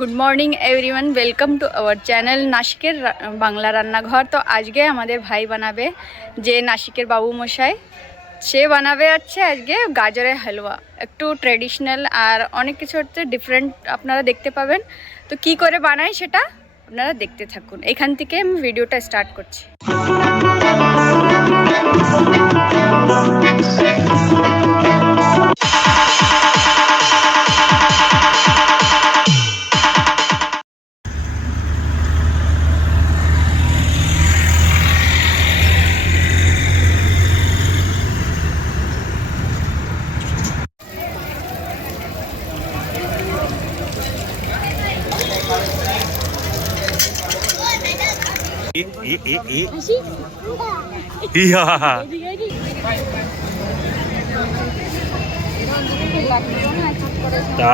Good morning everyone, welcome to our channel নাসিকের বাংলা রান্নাঘর। তো আজকে আমাদের ভাই বানাবে, যে নাসিকের বাবু মশাই, সে বানাবে হচ্ছে আজকে গাজরের হালুয়া। একটু ট্রেডিশনাল আর অনেক কিছু হচ্ছে ডিফারেন্ট আপনারা দেখতে পাবেন। তো কি করে বানাই সেটা আপনারা দেখতে থাকুন। এখান থেকে আমি ভিডিওটা স্টার্ট করছি।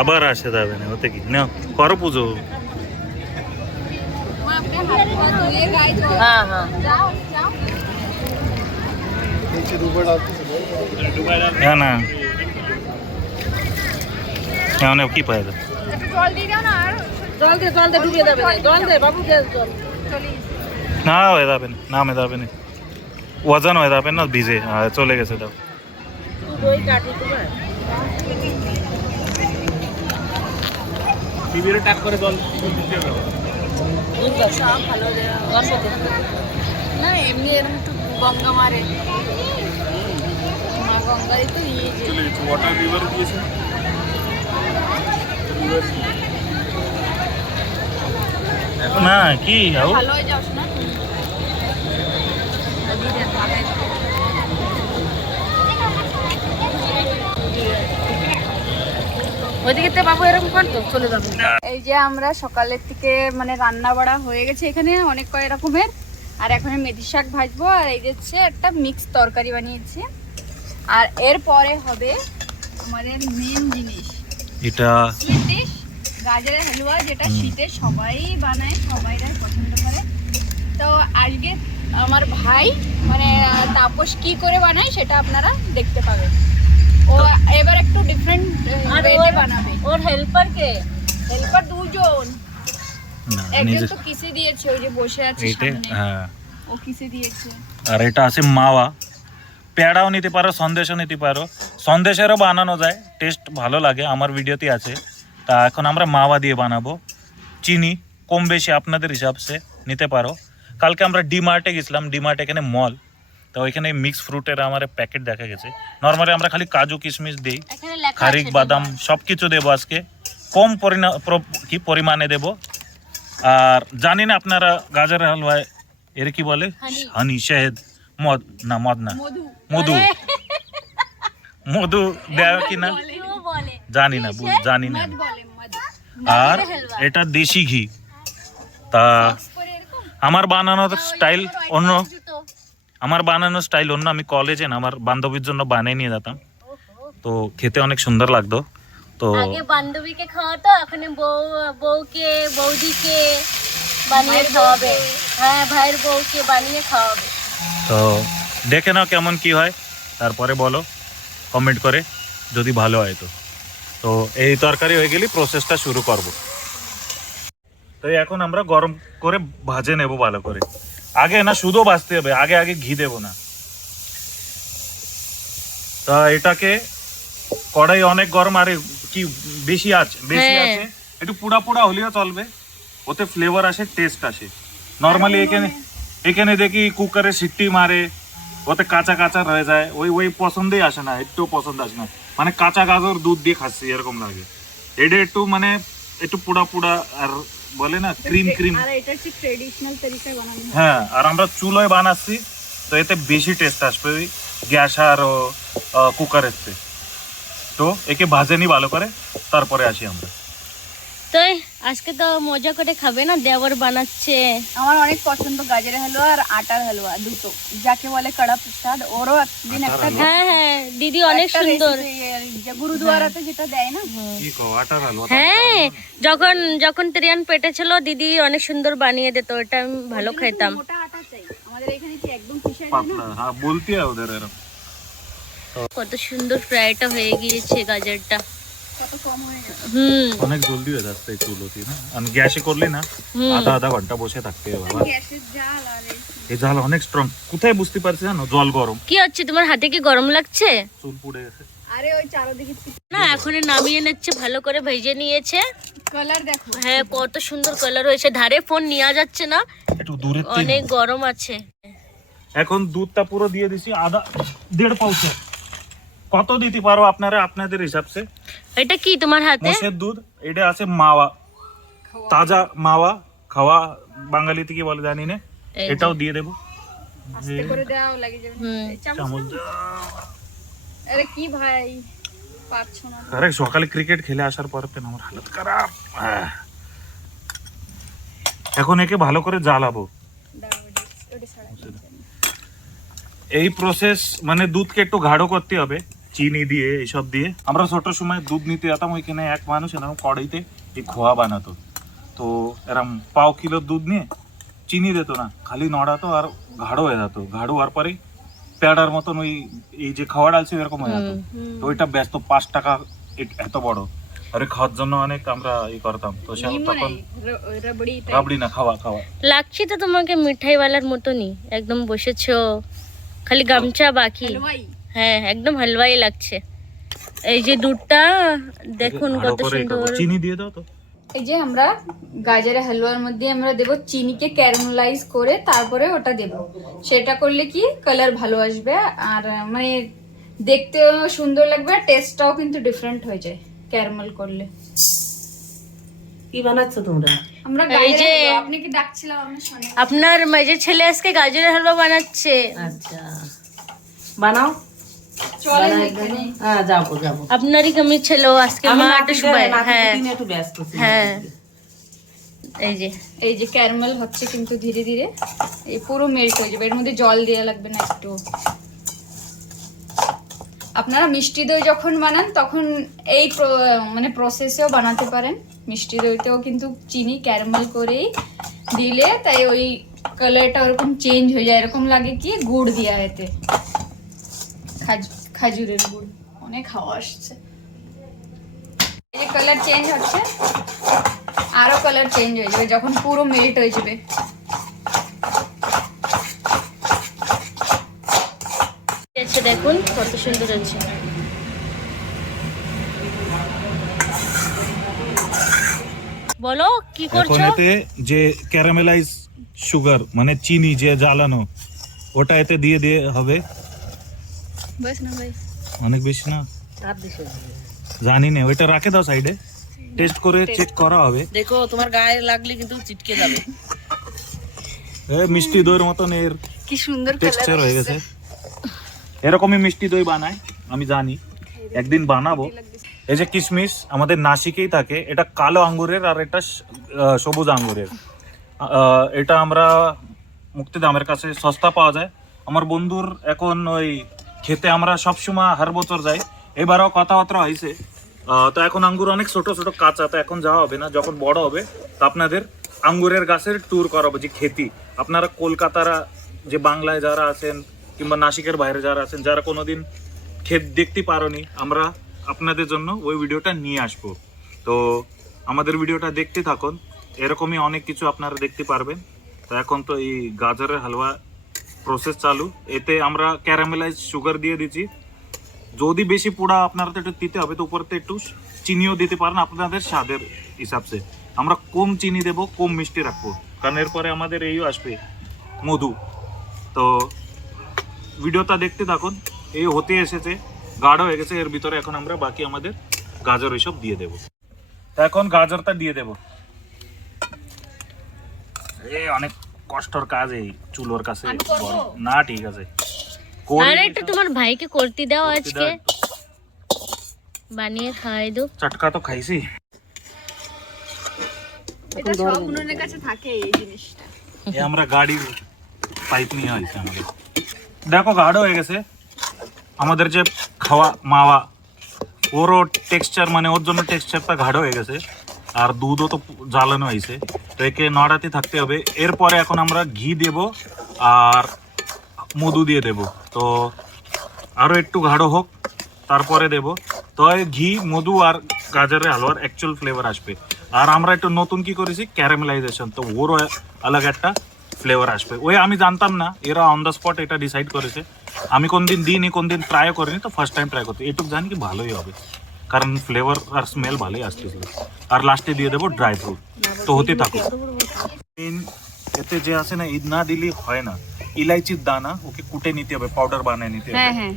আবার আসে যাবে না ওতে কি না করো পুজো। হ্যাঁ না এখন কি পায় না হয়ে যাবে না হয়ে যাবে না ওজন হয়ে যাবে না ভিজে চলে গেছে দাও। না এমনি এরকম একটু গঙ্গা মারে, মা গঙ্গারই তো ওয়াটার রিভার দিয়েছে। না কি ভালো হয়ে যাস না ওইদিকে বাবু এরকম করতো চলে যাবো। এই যে আমরা সকালের থেকে মানে রান্না বাড়া হয়ে গেছে এখানে অনেক কয় রকমের। আর এখন মেথি শাক ভাজবো, আর এই যে একটা মিক্স তরকারি বানিয়েছি। আর এরপরে হবে আমাদের মেন জিনিস, এটা সুইট ডিশ গাজরের হালুয়া, যেটা শীতে সবাই বানায়, সবাই পছন্দ করে। তো আজকে আমার ভাই মানে তাপস কি করে বানায় সেটা আপনারা দেখতে পাবেন। ও এবার একটু ডিফারেন্ট ওয়েতে বানাবে। ওর হেল্পার কে? হেল্পার দুজন, একজন তো কিসে দিয়েছে, ওই যে বসে আছে সামনে, হ্যাঁ ও কিসে দিয়েছে। আর এটা আছে মাওয়া, পেড়াও নিতে পারো, সন্দেশও নিতে পারো, সন্দেশেরও বানানো যায়, টেস্ট ভালো লাগে, আমার ভিডিওতে আছে। তা এখন আমরা মাওয়া দিয়ে বানাবো। চিনি কম বেশি আপনাদের হিসাবসে নিতে পারো। কালকে আমরা ডিমার্টে গেছিলাম, ডিমার্ট এখানে মল, তো ওইখানে মিক্স ফ্রুটের আমার প্যাকেট দেখা গেছে। নর্মালি আমরা খালি কাজু কিশমিশ দিই, খারিক বাদাম সব কিছু দেবো আজকে, কম পরিমাণে দেবো। আর জানি না আপনারা গাজরের হালুয়ায় এর কি বলে, হানি, শহদ, মদ না, মদ না, মধু, মধু দেয় কি না জানি না, জানি না। আর এটা দেশি ঘি। তা আমার বানানোর স্টাইল অন্য, আমি কলেজে না আমার বান্ধবীর জন্য বানিয়ে নিয়ে যেতাম, তো খেতে অনেক সুন্দর লাগতো। তো আগে বান্ধবীকে খাওয়াতো, এখন বউকে বৌদিকে বানিয়ে খাওয়াবে। হ্যাঁ, ভাইয়ের বউকে বানিয়ে খাওয়াবে। তো দেখে নাও কেমন কি হয়, তারপরে বলো কমেন্ট করে যদি ভালো হয়। তো এই তরকারি হয়ে গেলে প্রসেসটা শুরু করব। তো এখন আমরা গরম করে ভাজে নেব ভালো করে। আগে না শুধু ভাজতে হবে, আগে ঘি দেব না। তা এটাকে কড়াই অনেক গরম, আর কি বেশি আছে একটু পুড়া পুড়া হলেও চলবে, ওতে ফ্লেভার আসে, টেস্ট আসে। নর্মালি এখানে দেখি কুকারে সিটি মারে, ওতে কাঁচা কাঁচা রয়ে যায়, ওই পছন্দই আসে না, একটু পছন্দ আসে না, মানে কাঁচা গাজর দুধ দিয়ে খাচ্ছি এরকম লাগে। এটা একটু মানে একটু পুড়া পুড়া, আর বলে না ক্রিম, আর এটা হচ্ছে ট্রেডিশনাল তরিকায় বানানো। হ্যাঁ, আর আমরা চুলোয় বানাচ্ছি, তো এতে বেশি টেস্ট আসবে গ্যাস আর কুকারের থেকে। তো একে ভাজে নি ভালো করে, তারপরে আসি আমরা। তো আজকে তো মজা করে খাবে না, দেওয়ার বানাচ্ছে। আমার অনেক পছন্দ গাজরের হালুয়া আর আটার হালুয়া, দুটো, যাকে বলে কড়া প্রসাদ। ওরও একদিন একটা, হ্যাঁ দিদি অনেক সুন্দর, গুরুদুয়ারাতে যেটা দেয় না, কি কো আটার হালুয়া? হ্যাঁ, যখন ত্রিয়ান পেটে ছিল দিদি অনেক সুন্দর বানিয়ে দিত, এটা আমি ভালো খাইতাম। মোটা আটা চাই আমাদের এখানে, কি একদম পিষে পাতলা। হ্যাঁ বলতি है उधर এরকম। কত সুন্দর ফ্রাইটা হয়ে গিয়েছে গাজরটা। কত কম হয়ে গেল। অনেক জলদি হয়ে যাচ্ছে এই চুলোতে না, আমি গ্যাসে করলে না আধা ঘন্টা বসে থাকতে হবে বাবা। গ্যাসের জাল আর এই জাল অনেক স্ট্রং, কোথায় বুঝতে পারছি জানো, জল গরম, কি হচ্ছে তোমার হাতে, কি গরম লাগছে? চুল পুড়ে গেছে। আরে ওই চারদিকে না এখন নামিয়ে নিচ্ছে, ভালো করে ভেজে নিয়েছে। কালার দেখো। হ্যাঁ কত সুন্দর কালার হয়েছে, ধারে ফোন নেওয়া যাচ্ছে না, একটু দূরে অনেক গরম আছে। এখন দুধটা পুরো দিয়ে দিছি, আধা 1.5 পাউচ। কত দিতে পারো আপনারা আপনাদের হিসাবসে। এটা কি তোমার হাতে? মোষের দুধ, এটা আছে মাওয়া, তাজা মাওয়া খাওয়া, বাঙালিতে কি বলে জানি না, এই যে। এটাও দিয়ে দেবো। আস্তে করে দাও, লাগে যাবে। এই চামচ চামচ দাও। আরে কি ভাই পাচ্ছ না? আরে সকালে ক্রিকেট খেলে আসার পর থেকে আমার হালত খারাপ। এখন একে ভালো করে জ্বালাবো। দাও ওটা ছাড়া। এই প্রসেস মানে দুধকে একটু গাঢ় করতে হবে চিনি দিয়ে, এইসব দিয়ে। আমরা ছোট সময় দুধ নিতে যেতাম, ওইখানে এক মানুষ এরকম কড়াইতে এই খোয়া বানাতো, তো এরকম 1/4 কিলো দুধ নিয়ে চিনি দিত না, খালি নড়াতো আর গাঢ় হয়ে যেত। গাঢ় হওয়ার পরেই প্যাডার মতন ওই এই যে খাওয়া ডালছে এরকম হয়ে যেত। তো ওইটা ব্যস্ত 5 টাকা এত বড়, আরে খাওয়ার জন্য অনেক আমরা ই করতাম। তো সে তখন রবড়ি রাবড়ি না, খাওয়া খাওয়া লাগছে তো তোমাকে মিঠাইওয়ালার মতনই, একদম বসেছো, খালি গামছা বাকি। হালুয়াই। হ্যাঁ একদম হালুয়াই লাগছে। এই যে দুধটা দেখুন গাঢ় কত করে এটা সুন্দর। চিনি দিয়ে দাও তো। এই যে আমরা গাজরের হালুয়ার মধ্যে আমরা দেব চিনিকে ক্যারামেলাইজ করে, তারপরে ওটা দেব। সেটা করলে কি কালার ভালো আসবে, আর মানে দেখতেও সুন্দর লাগবে, আর টেস্টটাও কিন্তু ডিফারেন্ট হয়ে যায় ক্যারামেল করলে। কি বানাচ্ছ তোমরা? আমরা এই গাজরের যে- হালুয়া, আপনি কি ডাকছিলাম আপনি শুনে? আপনার মেজে ছেলে আজকে গাজরের হালুয়া বানাচ্ছে। আচ্ছা বানাও। চলেন বানাই এখানে। দেবো। হ্যাঁ যাবো যাবো। আপনারই কামি ছিল আজকে আমি মা নাতিকে- একটা সবাই। নাতিকে হ্যাঁ নিয়ে একটু ব্যস্ত ছিলাম। হ্যাঁ এই যে এই যে ক্যারামেল হচ্ছে কিন্তু ধীরে ধীরে, এই পুরো মেল্ট হয়ে যাবে, এর মধ্যে জল দেওয়া লাগবে না একটু। আপনারা মিষ্টি দই যখন বানান তখন এই মানে প্রসেসেও বানাতে পারেন। মিষ্টি দইতেও কিন্তু চিনি ক্যারামেল করেই দিলে তাই ওই কালারটা ওরকম চেঞ্জ হয়ে যায়, এরকম লাগে কি গুড় দেওয়া এতে, খাজুরের গুড়। অনেক হাওয়া আসছে, এই যে কালার চেঞ্জ হচ্ছে, আরো কালার চেঞ্জ হয়ে যাবে যখন পুরো মেল্ট হয়ে যাবে। আছে দেখুন কত সুন্দর আছে। বলো কি এখন করছো? এতে যে ক্যারামেলাইজ সুগার মানে চিনি যে জ্বালানো, ওটা এতে দিয়ে দিয়ে হবে। বাস না ভাই, অনেক বেশি না আর দিছো? জানি না, ওইটা রাখে দাও সাইডে, টেস্ট করে চেক করা হবে। দেখো তোমার গায়ে লাগলে কিন্তু চিটকে যাবে। মিষ্টি দইয়ের মতন এর কি সুন্দর টেক্সচার কালার হয়ে গেছে। এরকমই মিষ্টি দই বানায়, আমি জানি, একদিন বানাবো। এই যে কিশমিশ আমাদের নাসিকেই থাকে, এটা কালো আঙ্গুরের আর এটা সবুজ আঙ্গুরের। এটা আমরা মুক্তিধামের কাছে সস্তা পাওয়া যায়। আমার বন্ধুর এখন ওই খেতে আমরা সবসময় হার বছর যাই, এবারও কথাবার্তা হয়েছে। তো এখন আঙ্গুর অনেক ছোট ছোট কাঁচা, তো এখন যাওয়া হবে না, যখন বড় হবে তো আপনাদের আঙ্গুরের গাছের ট্যুর করাবো, যে খেতি আপনারা কলকাতারা যে বাংলায় যারা আছেন কিংবা নাসিকের বাইরে যারা আছেন, যারা কোনোদিন ক্ষেত দেখতে পারোনি, আমরা আপনাদের জন্য ওই ভিডিওটা নিয়ে আসবো। তো আমাদের ভিডিওটা দেখতে থাকুন, এরকমই অনেক কিছু আপনারা দেখতে পারবেন। তো এখন তো এই গাজরের হালুয়া প্রসেস চালু, এতে আমরা ক্যারামেলাইজ সুগার দিয়ে দিচ্ছি। যদি বেশি পোড়া আপনারা তো একটু দিতে হবে, তো উপরতে একটু চিনিও দিতে পারেন আপনাদের স্বাদের হিসাবসে। আমরা কম চিনি দেবো, কম মিষ্টি রাখবো, কারণ এরপরে আমাদের এইও আসবে মধু। তো ভিডিওটা দেখতে থাকুন, এই হতে এসেছে, গাঢ় হয়ে গেছে, এর ভিতরে এখন আমরা বাকি আমাদের গাজর এইসব দিয়ে দেব। এখন গাজরটা দিয়ে দেব। অনেক কষ্টর কাজ এই চুলোর কাছে। আমি করবো? না ঠিক আছে, আরে একটু তোমার ভাইকে করতে দাও, করতে আজকে দাও। বানিয়ে খাওয়াই দো। চটকা তো খাইছি। এটা সব উনুনের কাছে থাকে এই জিনিসটা। এ আমরা গাড়ির পাইপ নিয়ে হয়েছে আমাদের। দেখো গাঢ় হয়ে গেছে আমাদের যে খাওয়া মাওয়া, ওরও টেক্সচার মানে ওর জন্য টেক্সচারটা গাঢ় হয়ে গেছে, আর দুধও তো জ্বালানো হয়েছে, তো একে নড়াতে থাকতে হবে। এরপরে এখন আমরা ঘি দেব আর মধু দিয়ে দেব। তো আরও একটু গাঢ় হোক, তারপরে দেব। তো এই ঘি মধু আর গাজরের হালুয়ার অ্যাকচুয়াল ফ্লেভার আসবে। আর আমরা একটু নতুন কি করেছি ক্যারামেলাইজেশন, তো ওরও আলাদা একটা ফ্লেভার আসবে। ওই আমি জানতাম না, এরা অন দ্য স্পট এটা ডিসাইড করেছে। আমি কোনদিন দিইনি, কোনদিন ট্রাইও করিনি, তো ফার্স্ট টাইম ট্রাই করতে এটুকু জানি কি ভালোই হবে, কারণ ফ্লেভার আর স্মেল ভালোই আসতেছিল। আর লাস্টে দিয়ে দেবো ড্রাই ফ্রুট। তো হতে থাকুক। এতে যে আছে না, ঈদ না দিলে হয় না, ইলাইচির দানা ওকে কুটে নিতে হবে, পাউডার বানিয়ে নিতে হবে। হ্যাঁ হ্যাঁ,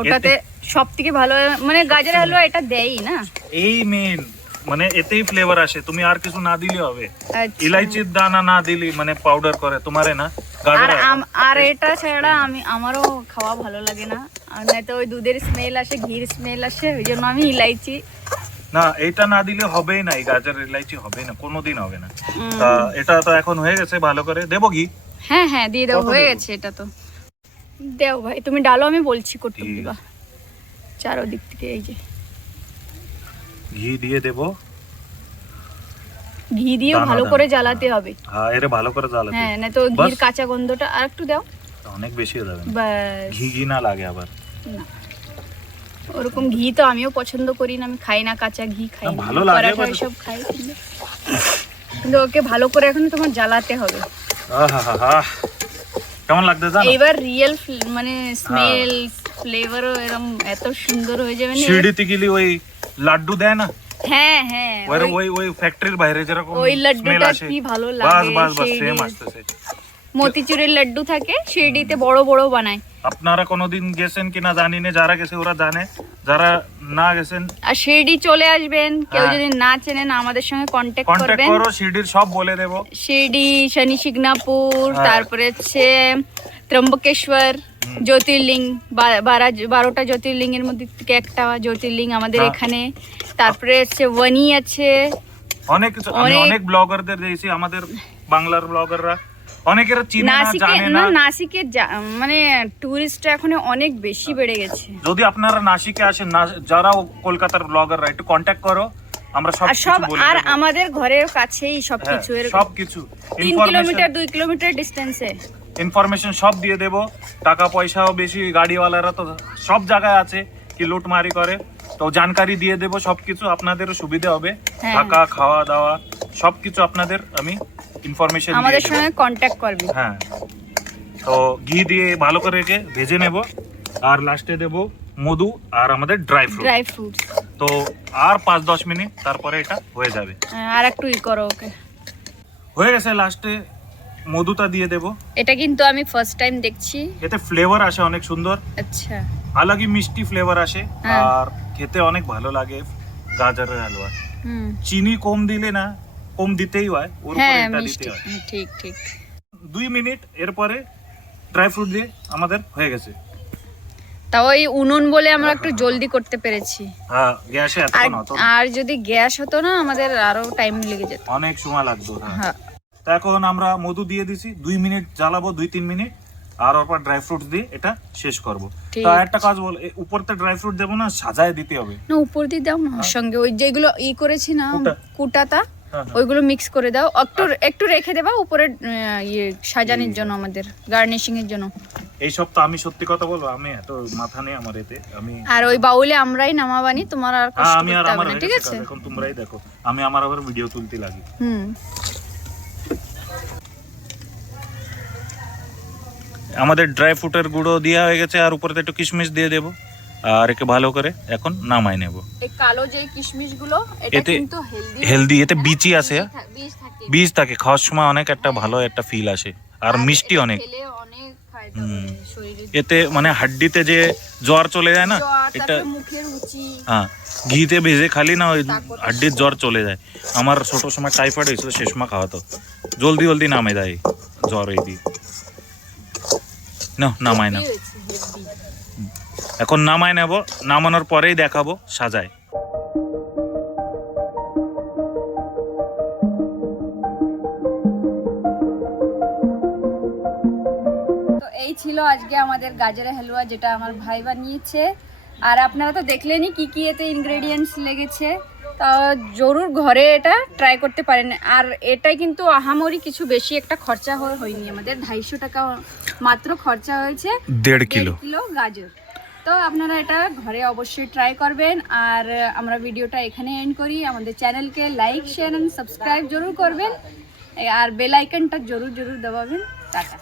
ওটাতে সব থেকে ভালো, মানে গাজরের হালুয়া এটা দেয়ই না, এই মেন, মানে এতেই ফ্লেভার আসে। তুমি আর কিছু না দিলে হবে, আচ্ছা। ইলাইচির দানা না দিলে মানে পাউডার করে তোমারে না আর আর এটা ছাড়া আমারও খাওয়া ভালো লাগে না, আর নয়তো ওই দুধের স্মেল আসে, ঘির স্মেল আসে, ওই জন্য আমি ইলাইচি না, এটা না দিলে হবেই না, এই গাজর ইলাইচি হবে না, কোনোদিন হবে না। তা এটা তো এখন হয়ে গেছে, ভালো করে দেবো ঘি। হ্যাঁ হ্যাঁ দিয়ে দাও, কত হয়ে দেবো? গেছে এটা তো। দেও ভাই, তুমি ডালো, আমি বলছি কটুক ঠিক দিবা চারোদিক থেকে। এই যে ঘি দিয়ে দেবো, ঘি দিয়ে দানা ভালো দানা। করে জ্বালাতে হবে। হ্যাঁ এরে ভালো করে জ্বালাতে, হ্যাঁ, না তো ঘির কাঁচা গন্ধটা আর একটু দাও, অনেক বেশি হয়ে যাবে না। ব্যাস। ঘি ঘি না লাগে আবার। না, ওরকম ঘি তো আমিও পছন্দ করি না, আমি খাই না কাঁচা ঘি, খাই না, না, ভালো লাগে, পরাঠা but- এসব খাই, কিন্তু ওকে ভালো করে এখন তোমার জ্বালাতে হবে। আহা, কেমন লাগছে জানো? এইবার রিয়েল মানে স্মেল ফ্লেভারও এরকম এত সুন্দর হয়ে যাবে না। শিরডিতে গেলে ওই লাড্ডু দেয় না, হ্যাঁ হ্যাঁ, ওই ফ্যাক্টরির বাইরে যেরকম ওই স্মেল লাড্ডুটা আসে, কি ভালো বাস লাগে। বাস বাস শিরডির সেম আসতেছে। মতিচুরের লাড্ডু থাকে, শিরডিতে বড় বড় বানায়। আপনারা কোনোদিন গেছেন কিনা জানি না, যারা গেছে ওরা জানে, যারা না গেছেন আর শিরডি চলে আসবেন, কেউ হ্যাঁ। যদি না চেনেন আমাদের সঙ্গে কন্ট্যাক্ট কন্ট্যাক্ট করবেন। করো, শিরডির সব বলে দেবো। শিরডি, শনি শিগনাপুর, হ্যাঁ। তারপরে হচ্ছে ত্রম্বকেশ্বর জ্যোতির্লিঙ্গ, 12টা জ্যোতির্লিঙ্গের মধ্যে থেকে একটা জ্যোতির্লিঙ্গ আমাদের হ্যাঁ। এখানে। তারপরে হচ্ছে ওয়ানি আছে, অনেক কিছু, আমি অনেক ব্লগারদের দিয়েছি, আমাদের বাংলার ব্লগাররা অনেকেরা চিনে না, নাসিকে জানে না, না। নাসিকে মানে টুরিস্ট এখন অনেক বেশি বেড়ে গেছে। যদি আপনারা নাসিকে আসেন, যারা কলকাতার ব্লগাররা একটু কন্ট্যাক্ট করো, আমরা সব আর কিছু সব বলে আর দেবো। আমাদের ঘরের কাছেই সবকিছু, হ্যাঁ, এরকম সবকিছু 3 কিলোমিটার 2 কিলোমিটার ডিস্টেন্সে। ইনফরমেশন সব দিয়ে দেব। টাকা পয়সাও বেশি, গাড়িওয়ালারা তো সব জায়গায় আছে কি লুটমারি করে, তো জানকারি দিয়ে দেব সবকিছু, আপনাদেরও সুবিধা হবে। হ্যাঁ। থাকা, খাওয়া দাওয়া সবকিছু আপনাদের আমি ইনফরমেশন দিয়ে আমাদের দেব। সঙ্গে কন্ট্যাক্ট করবে। হ্যাঁ, তো ঘি দিয়ে ভালো করে একে ভেজে নেব, আর লাস্টে দেব মধু আর আমাদের ড্রাই ফ্রুট। ড্রাই ফ্রুটস, তো আর 5-10 মিনিট, তারপরে এটা হয়ে যাবে। আর একটু করো ওকে। হয়ে গেছে, লাস্টে মধুটা দিয়ে দেব। এটা কিন্তু আমি ফার্স্ট টাইম দেখছি। এতে ফ্লেভার আসে অনেক সুন্দর, আচ্ছা, আলাদা মিষ্টি ফ্লেভার আসে, হ্যাঁ। আর খেতে অনেক ভালো লাগে গাজরের হালুয়া। হুম, চিনি কম দিলে না, কম দিতেই হয়, ওর উপরে হ্যাঁ এটা মিষ্টি, দিতে হয়। ঠিক ঠিক। 2 মিনিট, এরপরে ড্রাই ফ্রুট দিয়ে আমাদের হয়ে গেছে। তাও এই উনুন বলে আমরা একটু জলদি করতে পেরেছি, হ্যাঁ, গ্যাসে আর এতক্ষণ হতো না, আর যদি গ্যাস হতো না আমাদের আরো টাইম লেগে যেত। অনেক সময় লাগতো। হ্যাঁ, হ্যাঁ, তো এখন আমরা মধু দিয়ে দিছি, 2 মিনিট জ্বালাবো, 2-3 মিনিট, আর ওরপর ড্রাই ফ্রুট দিয়ে এটা শেষ করব। ঠিক তো একটা কাজ বল, উপরতে ড্রাই ফ্রুট দেবো না, সাজায় দিতে হবে। না উপর দিয়ে দাও না, ওর সঙ্গে ওই যেগুলো করেছি না কুটা। কুটাটা, হ্যাঁ, ওইগুলো মিক্স করে দাও, একটু একটু রেখে দেবা উপরে ইয়ে সাজানোর জন্য, আমাদের গার্নিশিং এর জন্য। এইসব তো আমি সত্যি কথা বলবো, আমি এত মাথা নেই আমার এতে, আমি আর ওই বাউলে আমরাই নামাবানি, তোমার আর কষ্ট আমি আর করতে আমার হবে না, হয়ে ঠিক গেছে আছে? কাজ, এখন তোমরাই দেখো, আমি আমার আবার ভিডিও তুলতে লাগি। হুম, আমাদের ড্রাই ফ্রুটের গুঁড়ো দেওয়া হয়ে গেছে, আর উপরে একটু কিশমিশ দিয়ে দেবো, আর একে ভালো করে এখন নামাই নেব। এই কালো যে কিশমিশ গুলো, এটা এতে কিন্তু হেলদি, হেলদি, এতে বীজই আছে, বীজ থাকে, বীজ থাকে, খাওয়ার সময় অনেক একটা ভালো একটা ফিল আসে, আর মিষ্টি এটা অনেক। খেলে অনেক ফায়দা হুম। করে শরীরে, এতে মানে হাড্ডিতে যে জ্বর চলে যায় না, জ্বর, এটা তারপরে মুখের রুচি, হ্যাঁ, ঘিতে ভেজে খালি না, ওই হাড্ডির জ্বর চলে যায়। আমার ছোট সময় টাইফয়েড হয়েছিল, সে সময় খাওয়াতো, জলদি জলদি নামে দেয় জ্বর এই দিয়ে। নামাই না, কি হয়েছে হেলদি। এখন নামাই নেব, নামানোর পরেই দেখাবো সাজায়। তো এই ছিল আজকে আমাদের গাজরের হালুয়া, যেটা আমার ভাই বানিয়েছে। আর আপনারা তো দেখলেনই কি কি এতে ইনগ্রেডিয়েন্টস লেগেছে, তা জরুর ঘরে এটা ট্রাই করতে পারেন। আর এটাই কিন্তু আহামরি কিছু বেশি একটা খরচা হয়নি, আমাদের 250 টাকা মাত্র খরচা হয়েছে 1.5 কিলো। কিলো গাজর। তো তো আপনারা এটা ঘরে অবশ্যই ট্রাই করবেন। আর আমরা ভিডিওটা এখানে এন্ড করি। আমাদের চ্যানেলকে লাইক শেয়ার এন্ড সাবস্ক্রাইব জরুর করবেন, আর বেল আইকনটা জরুর জরুর দবাবেন। টাটা।